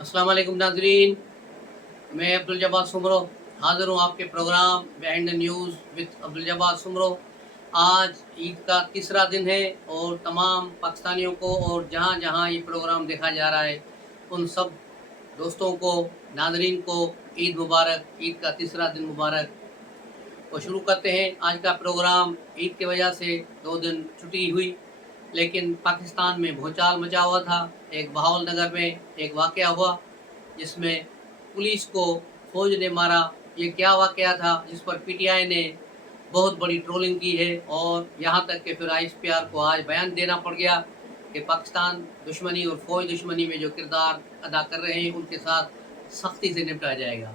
अस्सलाम वालेकुम नाजरीन। मैं अब्दुल जब्बार सुमरो हाज़िर हूँ आपके programme behind the news with Abdul Jabbar Soomro. आज ईद का तीसरा दिन है और तमाम पाकिस्तानियों को और जहाँ जहाँ ये प्रोग्राम देखा जा रहा है उन सब दोस्तों को, नाजरीन को ईद मुबारक, ईद का तीसरा दिन मुबारक। और शुरू करते हैं आज का प्रोग्राम। ईद की वजह से 2 दिन छुट्टी हुई, लेकिन पाकिस्तान में भूचाल मचा हुआ था। एक बहावल नगर में एक वाक़या हुआ जिसमें पुलिस को फ़ौज ने मारा। ये क्या वाक़या था जिस पर पीटीआई ने बहुत बड़ी ट्रोलिंग की है और यहाँ तक कि फिर आईएसपीआर को आज बयान देना पड़ गया कि पाकिस्तान दुश्मनी और फ़ौज दुश्मनी में जो किरदार अदा कर रहे हैं उनके साथ सख्ती से निपटा जाएगा।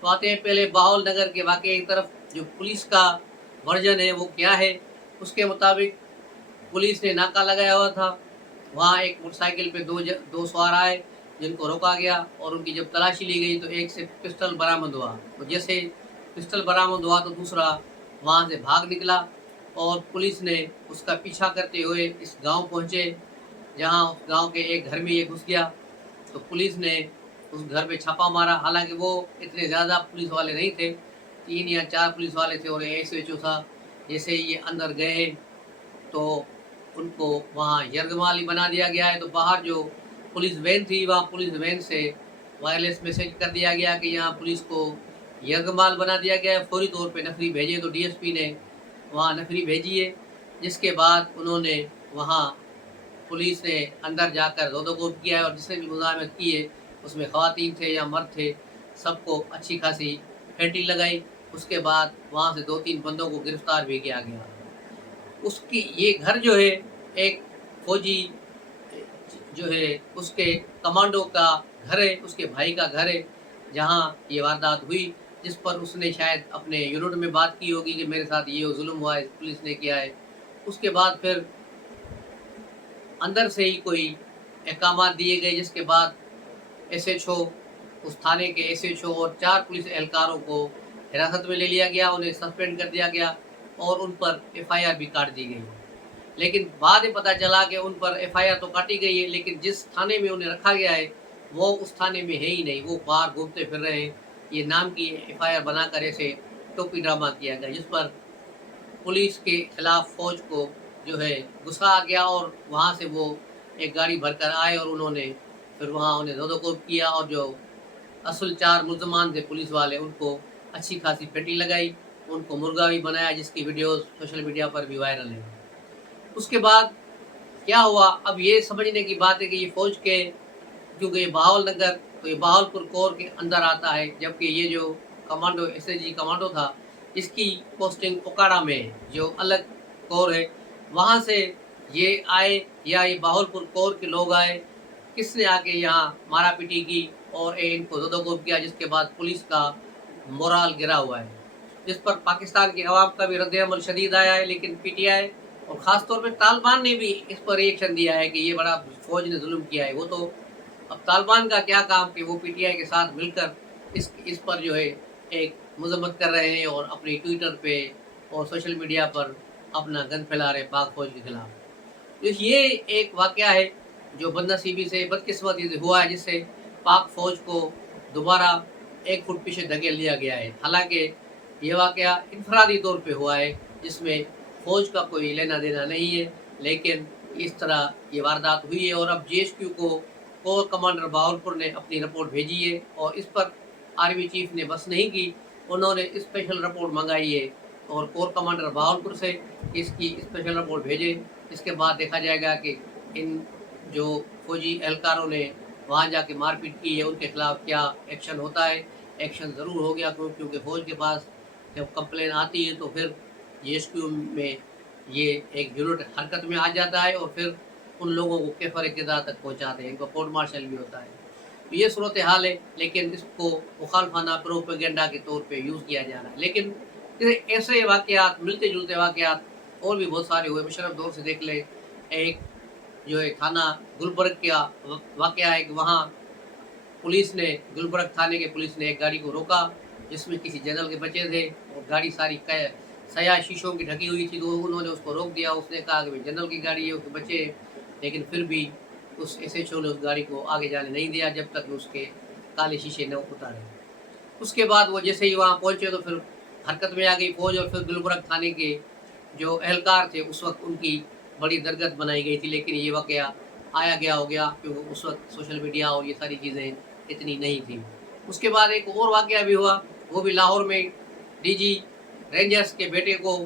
तो आते हैं पहले बहावल नगर के वाक़ये की तरफ। जो पुलिस का वर्जन है वो क्या है, उसके मुताबिक पुलिस ने नाका लगाया हुआ था। वहाँ एक मोटरसाइकिल पे दो सवार आए जिनको रोका गया और उनकी जब तलाशी ली गई तो एक से पिस्टल बरामद हुआ। तो जैसे पिस्टल बरामद हुआ तो दूसरा वहाँ से भाग निकला और पुलिस ने उसका पीछा करते हुए इस गांव पहुँचे, जहाँ उस गांव के एक घर में ये घुस गया। तो पुलिस ने उस घर पे छापा मारा। हालांकि वो इतने ज़्यादा पुलिस वाले नहीं थे, 3 या 4 पुलिस वाले थे और एसएचओ था। जैसे ये अंदर गए तो उनको वहाँ यरगमाली बना दिया गया है। तो बाहर जो पुलिस वैन थी वहाँ पुलिस वैन से वायरलेस मैसेज कर दिया गया कि यहाँ पुलिस को यरगमाल बना दिया गया है, फौरी तौर पे नफरी भेजे। तो डीएसपी ने वहाँ नफरी भेजी है, जिसके बाद उन्होंने वहाँ पुलिस ने अंदर जाकर रोदोकोप किया है और जिसने भी मुज़ाहमत की है उसमें ख़वातीन थे या मर्द थे, सबको अच्छी खासी फेंटी लगाई। उसके बाद वहाँ से 2-3 बंदों को गिरफ़्तार भी किया गया। उसकी ये घर जो है एक फौजी जो है उसके कमांडो का घर है, उसके भाई का घर है, जहाँ ये वारदात हुई, जिस पर उसने शायद अपने यूनिट में बात की होगी कि मेरे साथ ये जुल्म हुआ है, पुलिस ने किया है। उसके बाद फिर अंदर से ही कोई अहकामात दिए गए, जिसके बाद एसएचओ, उस थाने के एसएचओ और 4 पुलिस एहलकारों को हिरासत में ले लिया गया, उन्हें सस्पेंड कर दिया गया और उन पर एफआईआर भी काट दी गई। लेकिन बाद में पता चला कि उन पर एफआईआर तो काटी गई है, लेकिन जिस थाने में उन्हें रखा गया है वो उस थाने में है ही नहीं, वो बाहर घूमते फिर रहे हैं। ये नाम की एफआईआर बनाकर ऐसे टोपी ड्रामा किया गया, जिस पर पुलिस के खिलाफ फौज को जो है गुस्सा आ गया और वहाँ से वो एक गाड़ी भरकर आए और उन्होंने फिर वहाँ उन्हें रोदोकोप किया और जो असल 4 मुल्ज़मान थे पुलिस वाले उनको अच्छी खासी पेटी लगाई, उनको मुर्गा भी बनाया, जिसकी वीडियोज़ सोशल मीडिया पर भी वायरल है। उसके बाद क्या हुआ, अब ये समझने की बात है कि ये फ़ौज के, क्योंकि ये बहावल नगर तो ये बहावलपुर कोर के अंदर आता है, जबकि ये जो कमांडो एसएजी कमांडो था इसकी पोस्टिंग ओकाड़ा में है, जो अलग कोर है। वहाँ से ये आए या ये बहावलपुर कोर के लोग आए, किसने आके यहाँ मारा पीटी की और इनको ज़दोकोप किया, जिसके बाद पुलिस का मोराल गिरा हुआ है, जिस पर पाकिस्तान की अवाम का भी रद्द-ए-अमल शदीद आया है। लेकिन पीटीआई और ख़ास तौर पे तालिबान ने भी इस पर रिएक्शन दिया है कि ये बड़ा फ़ौज ने जुल्म किया है। वो तो अब तालिबान का क्या काम कि वो पीटीआई के साथ मिलकर इस पर जो है एक मज़म्मत कर रहे हैं और अपनी ट्विटर पे और सोशल मीडिया पर अपना गंद फैला रहे हैं पाक फ़ौज के खिलाफ। तो ये एक वाक़या है जो बदनसीबी से, बदकिस्मती से हुआ है, जिससे पाक फ़ौज को दोबारा 1 फुट पीछे धकेल दिया गया है। हालाँकि ये वाक़या इनफ़रादी तौर पे हुआ है, जिसमें फ़ौज का कोई लेना-देना नहीं है, लेकिन इस तरह ये वारदात हुई है और अब जीएचक्यू को कोर कमांडर बहावलपुर ने अपनी रिपोर्ट भेजी है और इस पर आर्मी चीफ ने बस नहीं की, उन्होंने स्पेशल रिपोर्ट मंगाई है और कोर कमांडर बहावलपुर से इसकी स्पेशल रिपोर्ट भेजे। इसके बाद देखा जाएगा कि इन जो फौजी एहलकारों ने वहाँ जाके मारपीट की है उनके खिलाफ क्या एक्शन होता है। एक्शन ज़रूर हो गया, क्योंकि फ़ौज के पास जब कंप्लेन आती है तो फिर जीएचक्यू में ये एक यूनिट हरकत में आ जाता है और फिर उन लोगों को कैफर इक़्तिदार तक पहुँचाते हैं, इनका कोर्ट मार्शल भी होता है। तो ये सूरत हाल है, लेकिन इसको मुखालफाना प्रोपेगेंडा के तौर पे यूज़ किया जा रहा है। लेकिन ऐसे वाक़यात, मिलते-जुलते वाक़यात और भी बहुत सारे हुए। मुशर्रफ दौर से देख लें, एक जो है थाना गुलबर्ग का वाक़या है कि वहाँ पुलिस ने, गुलबर्ग थाने के पुलिस ने एक गाड़ी को रोका जिसमें किसी जनरल के बच्चे थे और गाड़ी सारी सया शीशों की ढकी हुई थी। तो उन्होंने उसको रोक दिया। उसने कहा कि भाई जनरल की गाड़ी है, उसके बच्चे हैं, लेकिन फिर भी उस एसएचओ ने उस गाड़ी को आगे जाने नहीं दिया जब तक उसके काले शीशे न उतारे। उसके बाद वो जैसे ही वहाँ पहुँचे तो फिर हरकत में आ गई फौज और फिर गुलबर्ग थाने के जो एहलकार थे उस वक्त उनकी बड़ी दरगत बनाई गई थी, लेकिन ये वाक़या आया गया हो गया क्योंकि उस वक्त सोशल मीडिया और ये सारी चीज़ें इतनी नहीं थी। उसके बाद एक और वाक़या भी हुआ, वो भी लाहौर में डीजी रेंजर्स के बेटे को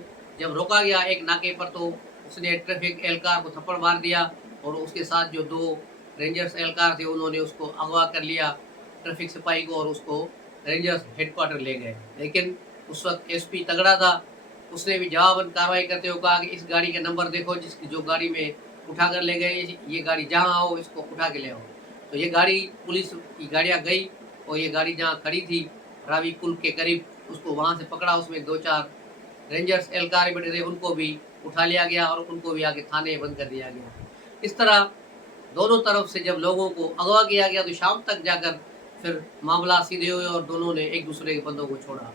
जब रोका गया एक नाके पर तो उसने ट्रैफिक एहलकार को थप्पड़ मार दिया और उसके साथ जो 2 रेंजर्स एहलकार थे उन्होंने उसको अगवा कर लिया ट्रैफिक सिपाही को और उसको रेंजर्स हेडक्वार्टर ले गए। लेकिन उस वक्त एसपी तगड़ा था, उसने भी जवाबन कार्रवाई करते हुए कहा कि इस गाड़ी के नंबर देखो जिसकी जो गाड़ी में उठा कर ले गए, ये गाड़ी जहाँ आओ इसको उठा के ले आओ। तो ये गाड़ी पुलिस की गाड़ियाँ गई और ये गाड़ी जहाँ खड़ी थी रावी पुल के करीब, उसको वहाँ से पकड़ा, उसमें 2-4 रेंजर्स एहलकार बैठे थे उनको भी उठा लिया गया और उनको भी आगे थाने बंद कर दिया गया। इस तरह दोनों तरफ से जब लोगों को अगवा किया गया तो शाम तक जाकर फिर मामला सीधे हुए और दोनों ने एक दूसरे के बंदों को छोड़ा।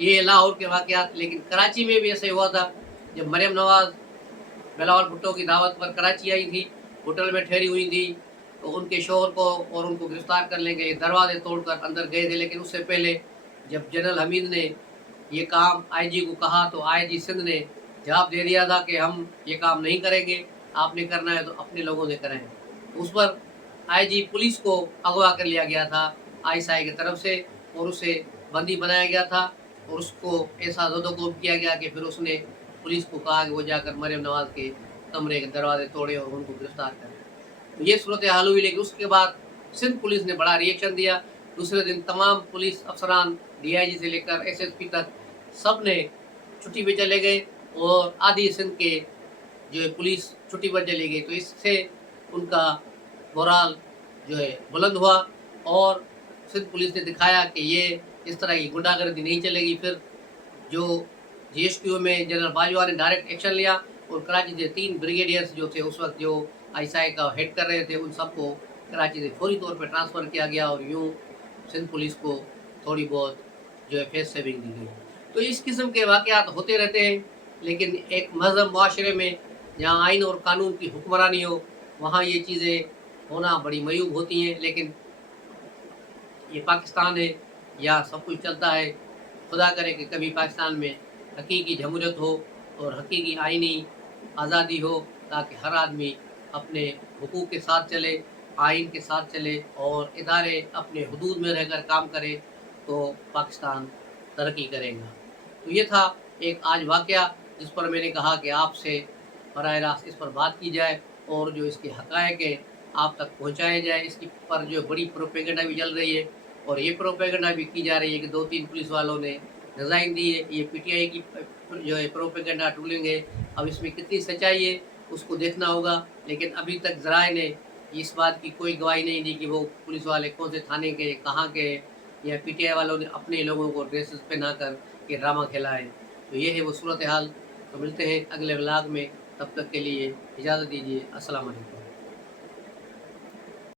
ये लाहौर के वाक़यात। लेकिन कराची में भी ऐसे हुआ था जब मरियम नवाज़ बिलावल भुट्टो की दावत पर कराची आई थी, होटल में ठहरी हुई थी, तो उनके शोहर को और उनको गिरफ्तार करने के लिए दरवाजे तोड़कर अंदर गए थे। लेकिन उससे पहले जब जनरल हमीद ने ये काम आईजी को कहा तो आईजी सिंध ने जवाब दे दिया था कि हम ये काम नहीं करेंगे, आपने करना है तो अपने लोगों से करें। उस पर आईजी पुलिस को अगवा कर लिया गया था आईएसआई की तरफ से और उसे बंदी बनाया गया था और उसको ऐसा ज़दोकोब किया गया कि फिर उसने पुलिस को कहा कि वो जाकर मरियम नवाज़ के कमरे के दरवाजे तोड़े और उनको गिरफ्तार करें। तो ये सूरत हाल हुई। लेकिन उसके बाद सिंध पुलिस ने बड़ा रिएक्शन दिया। दूसरे दिन तमाम पुलिस अफसरान डीआईजी से लेकर एसएसपी तक सब ने छुट्टी पे चले गए और आधी सिंध के जो है पुलिस छुट्टी पर चली गई। तो इससे उनका मोराल जो है बुलंद हुआ और सिंध पुलिस ने दिखाया कि ये इस तरह की गुंडागर्दी नहीं चलेगी। फिर जो जीएसटीओ में जनरल बाजवा ने डायरेक्ट एक्शन लिया और कराची से 3 ब्रिगेडियर्स जो थे उस वक्त जो आईएसआई का हेड कर रहे थे उन सबको कराची से फौरी तौर पर ट्रांसफ़र किया गया और यूँ सिंध पुलिस को थोड़ी बहुत जो है फेस सेविंग दी गई। तो इस किस्म के वाक़यात होते रहते हैं। लेकिन एक महज़ब माशरे में जहाँ आइन और कानून की हुक्मरानी हो वहाँ ये चीज़ें होना बड़ी मयूब होती हैं। लेकिन ये पाकिस्तान है, यहाँ सब कुछ चलता है। खुदा करे कि कभी पाकिस्तान में हकीकी जमहूरियत हो और हकीकी आइनी आज़ादी हो ताकि हर आदमी अपने हुकूक के साथ चले, आइन के साथ चले और इदारे अपने हदूद में रहकर काम करे तो पाकिस्तान तरक्की करेगा। तो ये था एक आज वाक़या जिस पर मैंने कहा कि आपसे बराह रास्त इस पर बात की जाए और जो इसके हक़ाइक़ हैं आप तक पहुँचाए जाए। इसकी पर जो बड़ी प्रोपेगेंडा भी चल रही है और ये प्रोपेगेंडा भी की जा रही है कि 2-3 पुलिस वालों ने रिज़ाइन दी है। ये पीटीआई की जो है प्रोपेगेंडा टूलिंग है। अब इसमें कितनी सच्चाई है उसको देखना होगा। लेकिन अभी तक ज़राए ने इस बात की कोई गवाही नहीं दी कि वो पुलिस वाले कौन से थाने के, कहाँ के, या पीटीआई वालों ने अपने लोगों को ड्रेसेस पहना कर के ड्रामा खेला है। तो ये है वो सूरत हाल। तो मिलते हैं अगले व्लॉग में, तब तक के लिए इजाज़त दीजिए। अस्सलाम वालेकुम।